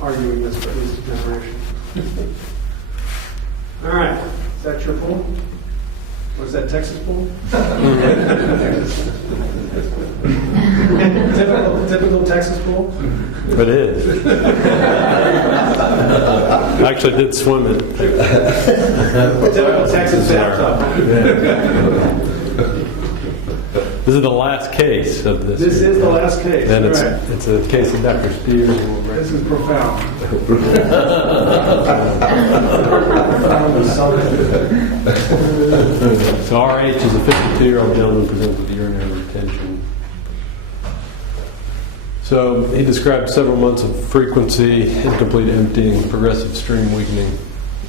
arguing this for at least a generation. All right, is that your pool? Was that Texas pool? typical Texas pool? It is. I actually did swim it. Typical Texas bathtub. This is the last case of this. This is the last case. And it's, right. it's a case of Dr. Steers. This is profound. So RH is a 52-year-old gentleman presents with urinary retention. So he described several months of frequency, incomplete emptying, progressive stream weakening.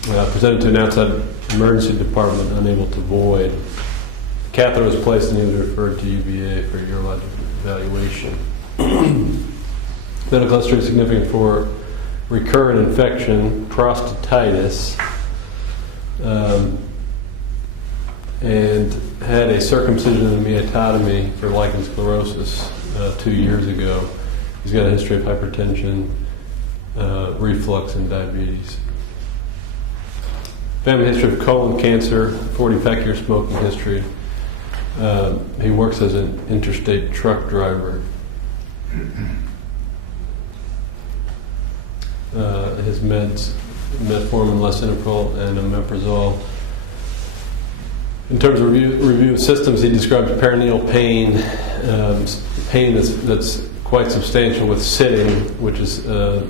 Presented to an outside emergency department, unable to void. The catheter was placed and he was referred to UVA for urologic evaluation. Medical history is significant for recurrent infection, prostatitis, and had a circumcision and meatotomy for lichen sclerosis 2 years ago. He's got a history of hypertension, reflux, and diabetes. Family history of colon cancer, 45-year smoking history. He works as an interstate truck driver. His meds, metformin, lisinopril, and omeprazole. In terms of review of systems, he describes perineal pain, pain that's quite substantial with sitting, which is of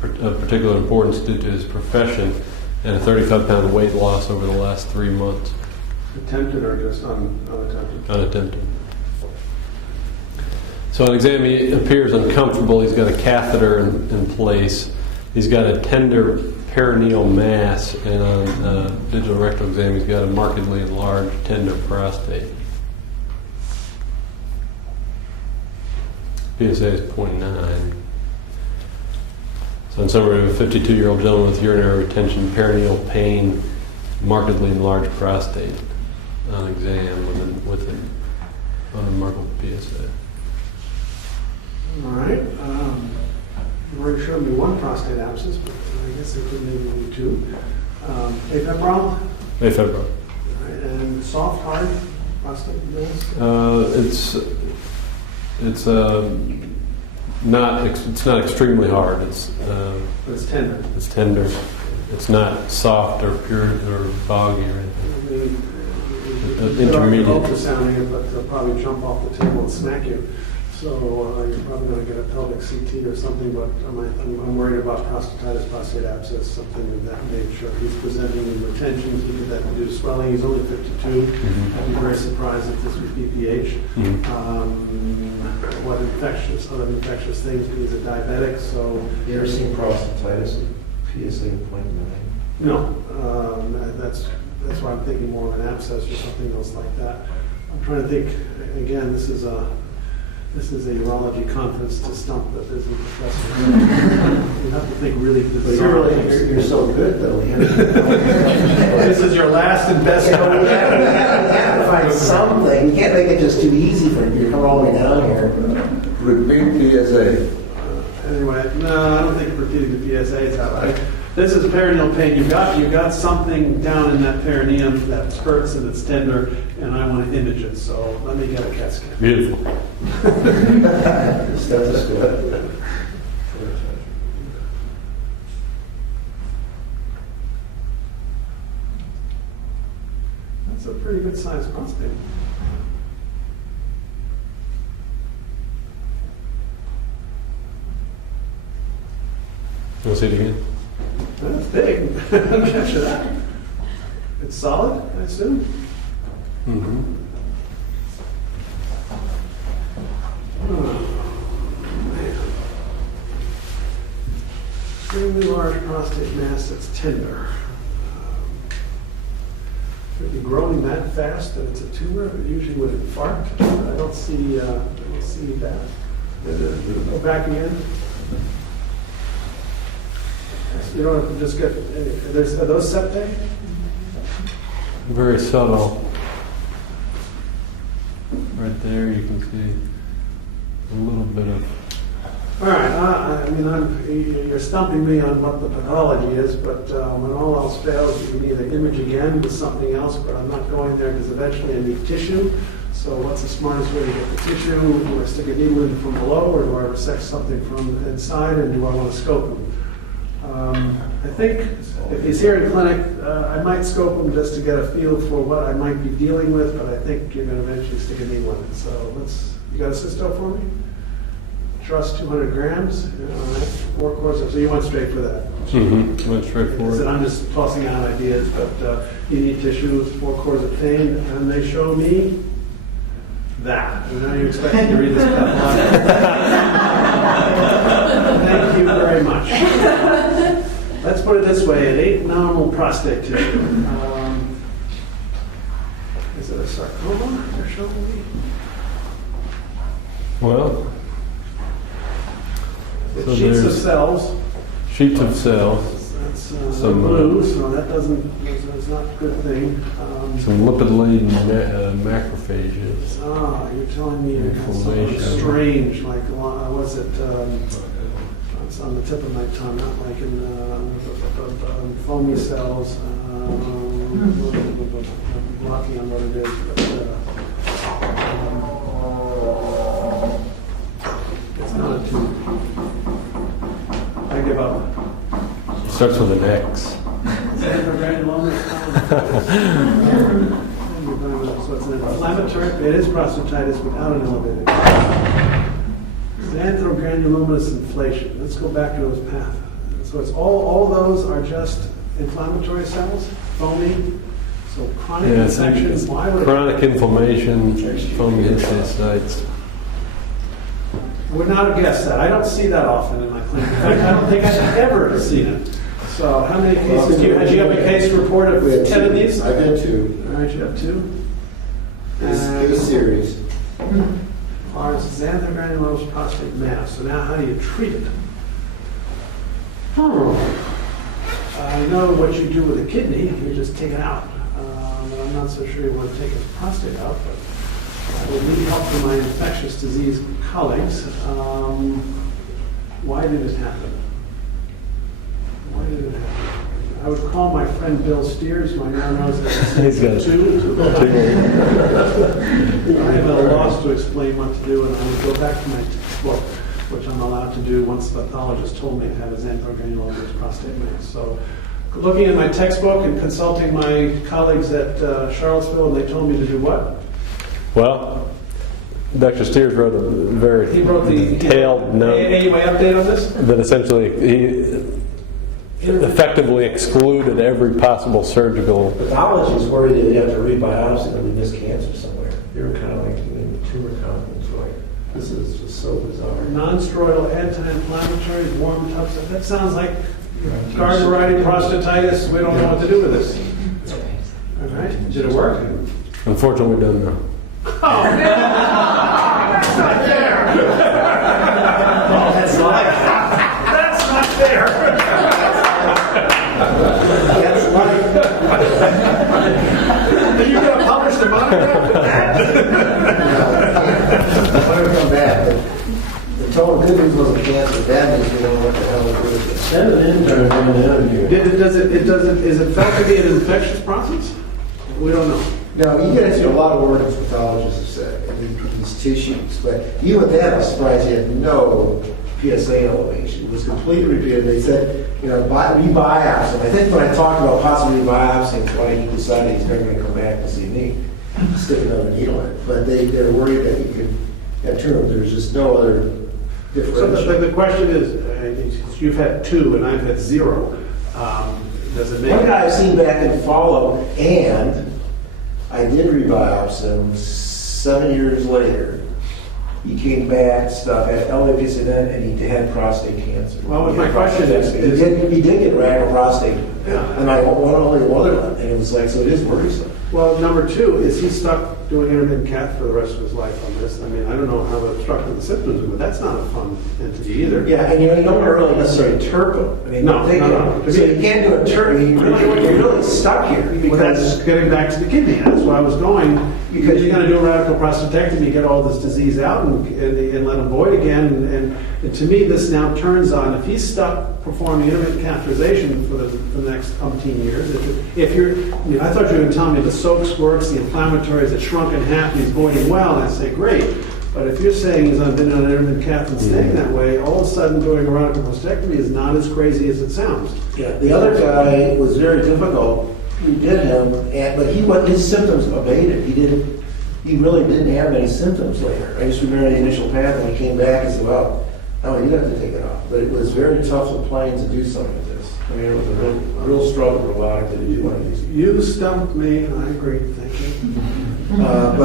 particular importance due to his profession, and a 35-pound weight loss over the last 3 months. Attempted or just unattempted? Unattempted. So on exam, he appears uncomfortable. He's got a catheter in place. He's got a tender perineal mass, and on digital rectal exam, he's got a markedly enlarged tender prostate. PSA is 0.9. So in summary, a 52-year-old gentleman with urinary retention, perineal pain, markedly enlarged prostate on exam with an unremarkable PSA. All right. You've already showed me one prostate abscess, but I guess there could maybe be two. Afebrile? Afebrile. All right. And soft, hard prostate mass? It's not extremely hard. But it's tender. It's tender. It's not soft or pure or boggy or anything. Intermediate. Ultrasounding it, but they'll probably jump off the table and smack you. So you're probably going to get a pelvic CT or something, but I'm worried about prostatitis, prostate abscess, something of that nature. He's presenting with retentions. He could that due to swelling. He's only 52. Mm-hmm. I'd be very surprised if this was BPH. Mm-hmm. What other infectious things? He's a diabetic, so... You ever seen prostatitis at PSA 0.9? No. That's why I'm thinking more of an abscess or something else like that. I'm trying to think, again, this is a urology conference to stump that isn't professor. You have to think really bizarrely. You're so good, though. This is your last and best. You have to find something. You can't make it just too easy for you to come all the way down here. Repeat PSA. Anyway, no, I don't think repeating the PSA is how right. This is perineal pain. You've got something down in that perineum that hurts and it's tender, and I want to image it. So let me get a CAT scan. Beautiful. Stethoscope. That's a pretty good sized prostate. Want to see it again? That's big. I'll capture that. It's solid, I assume. Mm-hmm. Oh, man. Extremely large prostate mass that's tender. Could be growing that fast that it's a tumor, but usually would infarct. I don't see that. Go back again. You don't have to just get. Are those septate? Very subtle. Right there, you can see a little bit of All right, I mean, you're stumping me on what the pathology is, but when all else fails, you can either image again with something else, but I'm not going there because eventually I need tissue. So what's the smartest way to get the tissue? Do I stick a needle in from below, or do I resect something from inside, and do I want to scope him? I think if he's here in clinic, I might scope him just to get a feel for what I might be dealing with, but I think you're going to eventually stick a needle in it. So you got a cysto for me? Trust 200 grams, all right, 4 courses. So you went straight for that. Mm-hmm. Went straight for I said, it. I'm just tossing out ideas, but you need tissues, 4 cores of pain, and they show me that. And now you expect me to read this catalog. Thank you very much. Let's put it this way: an 8 normal prostate tissue. Is it a sarcoma they're showing me? Well, It's so sheets of there's cells. sheets of cells, That's Some, blue, so that doesn't, that's not a good thing. some lipid-laden macrophages. You're telling me you got something Inflammation. strange, like, was it, it's on the tip of my tongue, not like in foamy cells. I'm blocking on what it is, but it's not a tumor. I give up. Starts with an X. So it's an inflammatory, it is prostatitis without an elevated. Xanthogranulomatosis inflation. Let's go back to those paths. So it's all those are just inflammatory cells, foamy. So chronic Yeah, infections. Why would chronic inflammation, foamy histiocytes. I would not have guessed that. I don't see that often in my clinic. In fact, I don't think I've ever seen it. So how many cases do you have? Do you have a case report of 10 of these? I've had 2. All right, you have 2. Case series. Ours is xanthogranulomatosis prostate mass. So now how do you treat it? I know what you do with a kidney. You just take it out. But I'm not so sure you want to take his prostate out. But I would need help from my infectious disease colleagues. Why did it happen? Why did it happen? I would call my friend Bill Steers, who I now know is He's got 2. I am at a loss to explain what to do, and I would go back to my textbook, which I'm allowed to do once the pathologist told me I have a xanthogranulomatosis prostate mass. So, looking at my textbook and consulting my colleagues at Charlottesville, and they told me to do what? Well, Dr. Steers wrote a very He wrote the detailed note AUA update on this? that essentially he effectively excluded every possible surgical. Pathologists worried that they have to rebiopsy and we miss cancer somewhere. They were kind of like doing tumor confidence. Like, this is just so bizarre. Non-steroidal anti-inflammatories, warm tubs. That sounds like garden variety prostatitis. We don't know what to do with this. All right. Did it work? Unfortunately, we don't know. Oh, man! That's not fair! That's like, That's not fair! that's like, Are you going to publish the monograph with that? I'm going to come back. The total good news wasn't cancer. Bad news, we don't know what the hell to do with it. Send an intern in an interview. Is it felt to be an infectious process? We don't know. No, you get into a lot of organs pathologists have said, and these tissues, but even with that, I was surprised he had no PSA elevation. It was completely repeated. They said, rebiopsy. I think when I talked about possibly biopsying, why he decided he's never going to come back and see me, stick another needle in it. But they're worried that he could have tumor. There's just no other So differential. the question is, you've had 2 and I've had 0. Does it make One guy I've seen back in follow, and I did rebiopsy him 7 years later. He came back, stuff, had elevated PSA then, and he had prostate cancer. Well, my question is he did get radical prostate, Yeah. and I only one of them, and it was like, so it is worrisome. Well, number 2, is he stuck doing intermittent cath for the rest of his life on this? I mean, I don't know how obstructive the symptoms are, but that's not a fun entity either. Yeah, and you don't really necessarily turbo. I mean, No. So you can't do a turbo. You're really stuck here Well, because that's getting back to the kidney. That's where I was going. Because you're going to do a radical prostatectomy, get all this disease out and let him void again. And to me, this now turns on, if he's stuck performing intermittent catheterization for the next umpteen years, if you're, I thought you were going to tell me the soak squirts, the inflammatories that shrunk in half, he's voiding well, and I'd say, great. But if you're saying he's been on an intermittent cath and staying that way, all of a sudden doing a radical prostatectomy is not as crazy as it sounds. yeah, the other guy was very difficult. We did him, his symptoms abated. He really didn't have any symptoms later. I just remember the initial path when he came back and said, well, you have to take it off. But it was very tough for planes to do something with this. I mean, it was a real struggle for robotic to do one of these. You stumped me, and I agree. Thank you. But